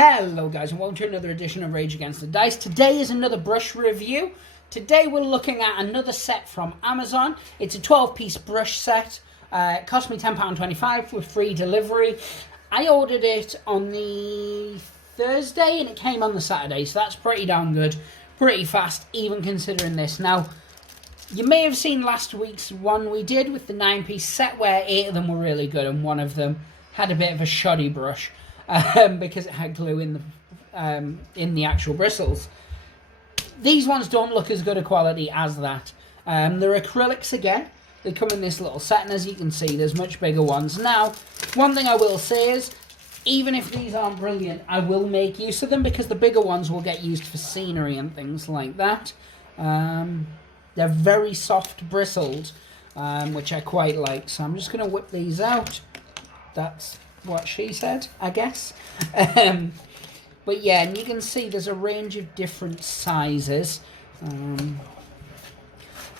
Hello guys and welcome to another edition of Rage Against the Dice. Today is another brush review. Today we're looking at another set from Amazon. It's a 12-piece brush set. It cost me £10.25 with free delivery. I ordered it on the Thursday and it came on the Saturday, so that's pretty damn good. Pretty fast, even considering this. Now, you may have seen last week's one we did with the 9-piece set where 8 of them were really good and one of them had a bit of a shoddy brush. Because it had glue in the actual bristles. These ones don't look as good a quality as that. They're acrylics again. They come in this little set, and as you can see, there's much bigger ones. Now, one thing I will say is, even if these aren't brilliant, I will make use of them because the bigger ones will get used for scenery and things like that. They're very soft bristled, which I quite like. So I'm just going to whip these out. That's what she said, I guess. But yeah, and you can see there's a range of different sizes.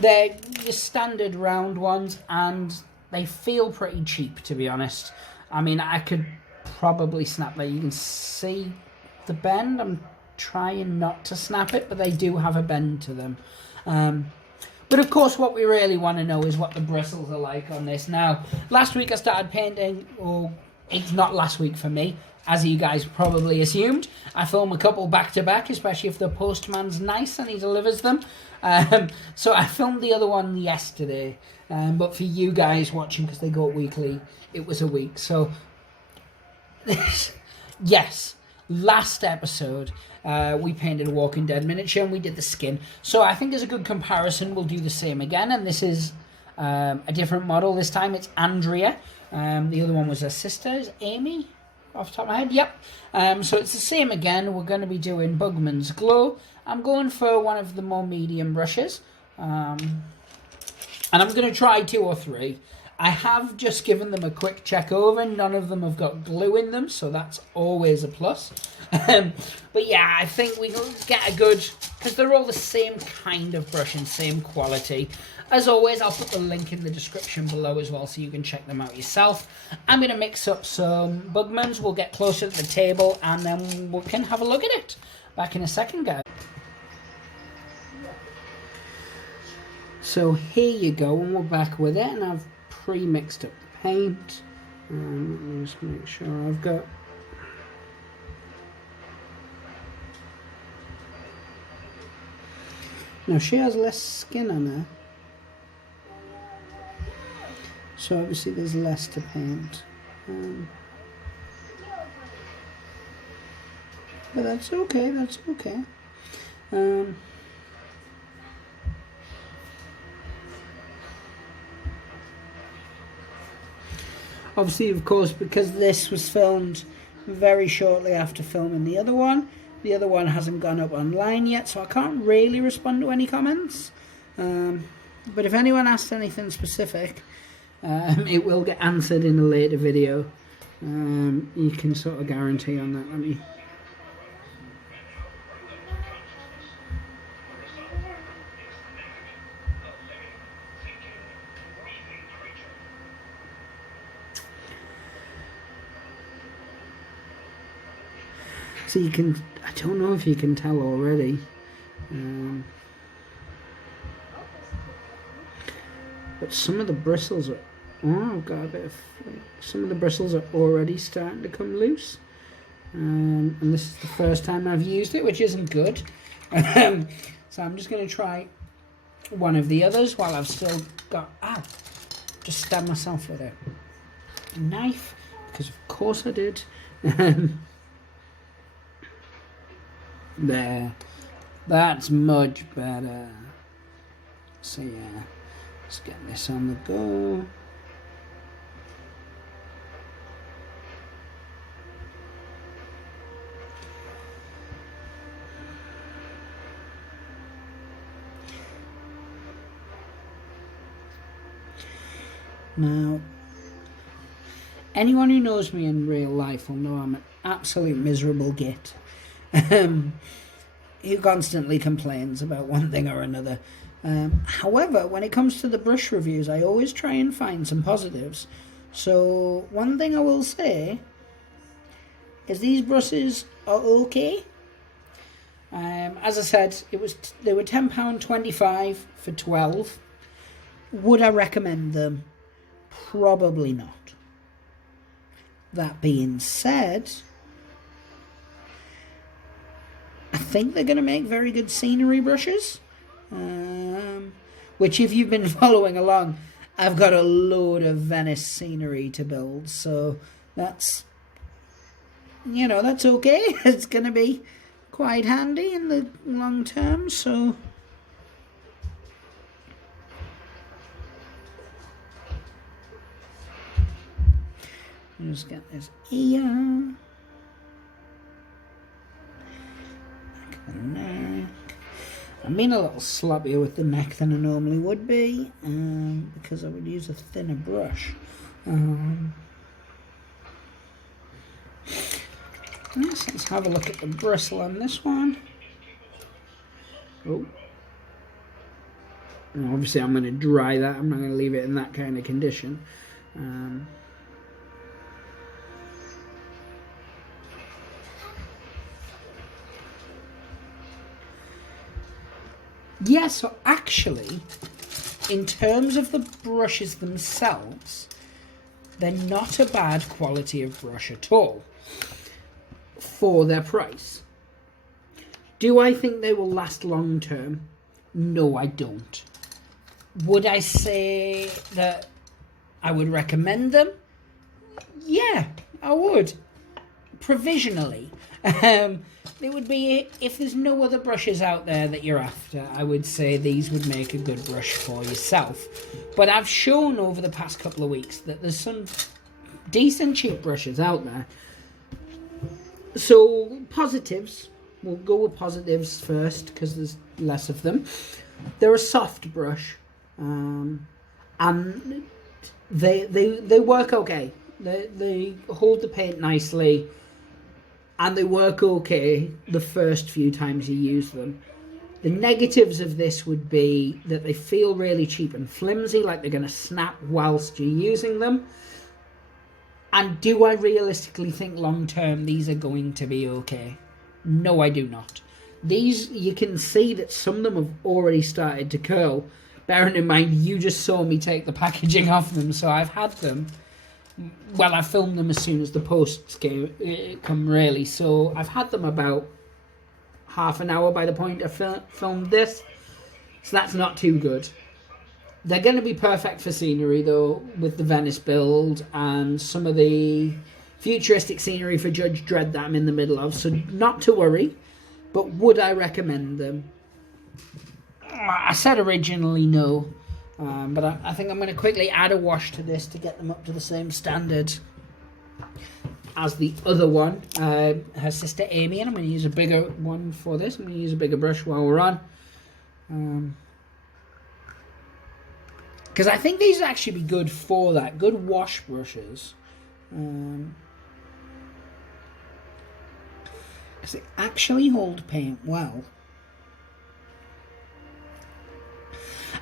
They're your standard round ones and they feel pretty cheap, to be honest. I mean, I could probably snap that. You can see the bend. I'm trying not to snap it, but they do have a bend to them. But of course, what we really want to know is what the bristles are like on this. Now, last week I started painting, it's not last week for me, as you guys probably assumed. I film a couple back-to-back, especially if the postman's nice and he delivers them. So I filmed the other one yesterday. But for you guys watching, because they go up weekly, it was a week. So, yes, last episode, we painted a Walking Dead miniature and we did the skin. So I think as a good comparison, we'll do the same again. And this is a different model. This time it's Andrea. The other one was her sister, is Amy, off the top of my head, yep. So it's the same again. We're going to be doing Bugman's Glow. I'm going for one of the more medium brushes. And I'm going to try 2 or 3. I have just given them a quick check over. None of them have got glue in them, so that's always a plus. But yeah, I think we can get a good, because they're all the same kind of brush and same quality. As always, I'll put the link in the description below as well so you can check them out yourself. I'm going to mix up some Bugmans. We'll get closer to the table and then we can have a look at it. Back in a second, guys. So here you go, and we're back with it. And I've pre-mixed up the paint. Let me just make sure I've got... Now, she has less skin on her. So obviously there's less to paint. But that's okay, that's okay. Obviously, of course, because this was filmed very shortly after filming the other one hasn't gone up online yet, so I can't really respond to any comments. But if anyone asks anything specific, it will get answered in a later video. You can sort of guarantee on that. Let me... So you can... I don't know if you can tell already. But some of the bristles are... Oh, I've got a bit of... Some of the bristles are already starting to come loose. And this is the first time I've used it, which isn't good. So I'm just going to try one of the others while I've still got... Ow! Just stabbed myself with a knife, because of course I did. There. That's much better. So yeah, let's get this on the go. Now, anyone who knows me in real life will know I'm an absolute miserable git. Who constantly complains about one thing or another. However, when it comes to the brush reviews, I always try and find some positives. So one thing I will say is these brushes are okay. As I said, they were £10.25 for 12. Would I recommend them? Probably not. That being said, I think they're going to make very good scenery brushes. Which, if you've been following along, I've got a load of Venice scenery to build. So that's, that's okay. It's going to be quite handy in the long term. So just get this ear. Back of the neck. I'm being a little sloppier with the neck than I normally would be, because I would use a thinner brush. Let's have a look at the bristle on this one. Oh. And obviously I'm going to dry that. I'm not going to leave it in that kind of condition. Yeah, so actually, in terms of the brushes themselves, they're not a bad quality of brush at all for their price. Do I think they will last long term? No, I don't. Would I say that I would recommend them? Yeah, I would. Provisionally. It would be, if there's no other brushes out there that you're after, I would say these would make a good brush for yourself. But I've shown over the past couple of weeks that there's some decent cheap brushes out there. So positives, we'll go with positives first because there's less of them. They're a soft brush, and they work okay. They hold the paint nicely. And they work okay the first few times you use them. The negatives of this would be that they feel really cheap and flimsy, like they're going to snap whilst you're using them. And do I realistically think long term these are going to be okay? No, I do not. These, you can see that some of them have already started to curl. Bearing in mind, you just saw me take the packaging off them, so I've had them. Well, I filmed them as soon as the posts come, really. So I've had them about half an hour by the point I filmed this. So that's not too good. They're going to be perfect for scenery, though, with the Venice build and some of the futuristic scenery for Judge Dredd that I'm in the middle of. So not to worry. But would I recommend them? I said originally no. But I think I'm going to quickly add a wash to this to get them up to the same standard as the other one, her sister Amy, and I'm going to use a bigger one for this. I'm going to use a bigger brush while we're on. Because I think these would actually be good for that. Good wash brushes. Because they actually hold paint well.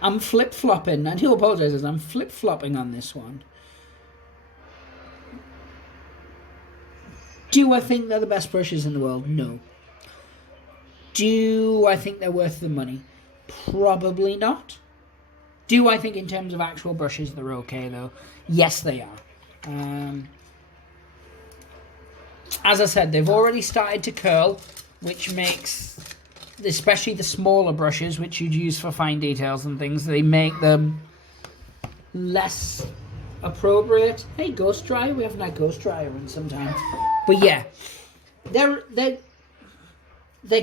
I'm flip-flopping. I do apologise, as I'm flip-flopping on this one. Do I think they're the best brushes in the world? No. Do I think they're worth the money? Probably not. Do I think in terms of actual brushes they're okay, though? Yes, they are. As I said, they've already started to curl, which makes, especially the smaller brushes, which you'd use for fine details and things, they make them less appropriate. Hey, Ghost Dryer, we haven't had Ghost Dryer in some time. But yeah, they're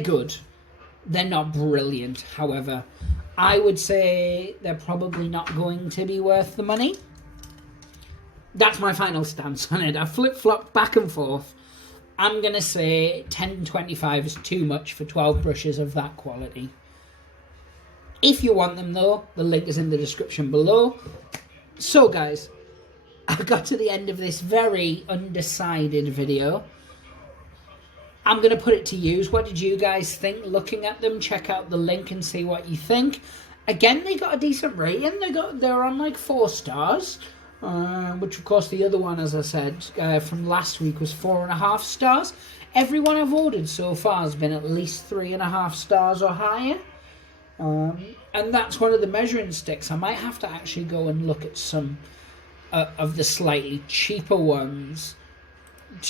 good. They're not brilliant, however. I would say they're probably not going to be worth the money. That's my final stance on it. I flip-flop back and forth. I'm going to say $10.25 is too much for 12 brushes of that quality. If you want them, though, the link is in the description below. So, guys, I've got to the end of this very undecided video. I'm going to put it to use. What did you guys think looking at them? Check out the link and see what you think. Again, they got a decent rating. They're on like 4 stars. which of course the other one, as I said, from last week was 4.5 stars. Everyone I've ordered so far has been at least 3.5 stars or higher. And that's one of the measuring sticks. I might have to actually go and look at some of the slightly cheaper ones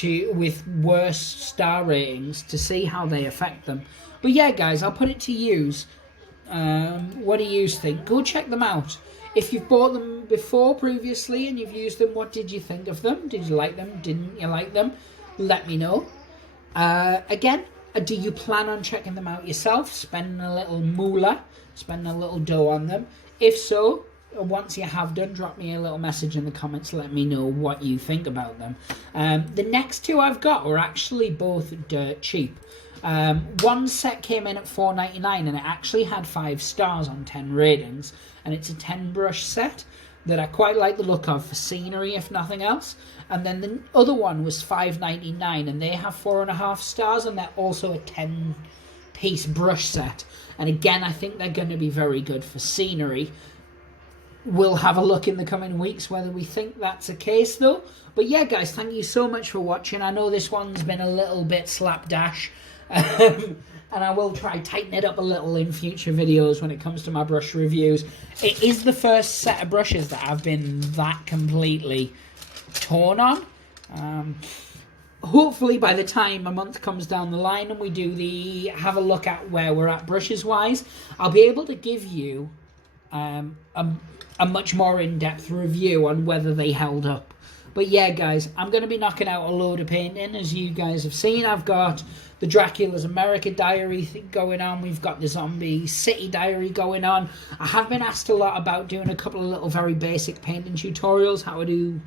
with worse star ratings to see how they affect them. But yeah, guys, I'll put it to use. What do you think? Go check them out. If you've bought them before previously and you've used them, what did you think of them? Did you like them? Didn't you like them? Let me know. Again, do you plan on checking them out yourself, spending a little moolah, spending a little dough on them? If so, once you have done, drop me a little message in the comments, let me know what you think about them. The next two I've got are actually both dirt cheap. One set came in at $4.99 and it actually had 5 stars on 10 ratings, and it's a 10 brush set that I quite like the look of for scenery, if nothing else. And then the other one was $5.99 and they have 4.5 stars, and they're also a 10-piece brush set. And again, I think they're going to be very good for scenery. We'll have a look in the coming weeks whether we think that's the case, though. But yeah, guys, thank you so much for watching. I know this one's been a little bit slapdash, and I will try tighten it up a little in future videos when it comes to my brush reviews. It is the first set of brushes that I've been that completely torn on. Hopefully by the time a month comes down the line and we do have a look at where we're at brushes wise, I'll be able to give you a much more in-depth review on whether they held up. But yeah, guys, I'm going to be knocking out a load of painting. As you guys have seen, I've got the Dracula's America diary going on. We've got the Zombie City diary going on. I have been asked a lot about doing a couple of little very basic painting tutorials, how I do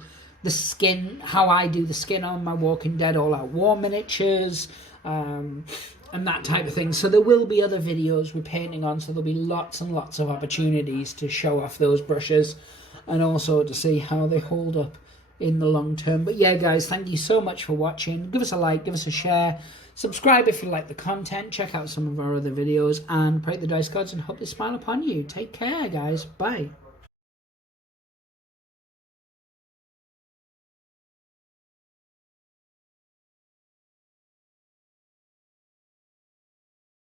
the skin, how I do the skin on my Walking Dead All Out War miniatures, and that type of thing. So there will be other videos we're painting on, so there'll be lots and lots of opportunities to show off those brushes and also to see how they hold up in the long term. But yeah, guys, thank you so much for watching. Give us a like, give us a share, subscribe if you like the content, check out some of our other videos, and pray the dice gods and hope they smile upon you. Take care, guys. Bye.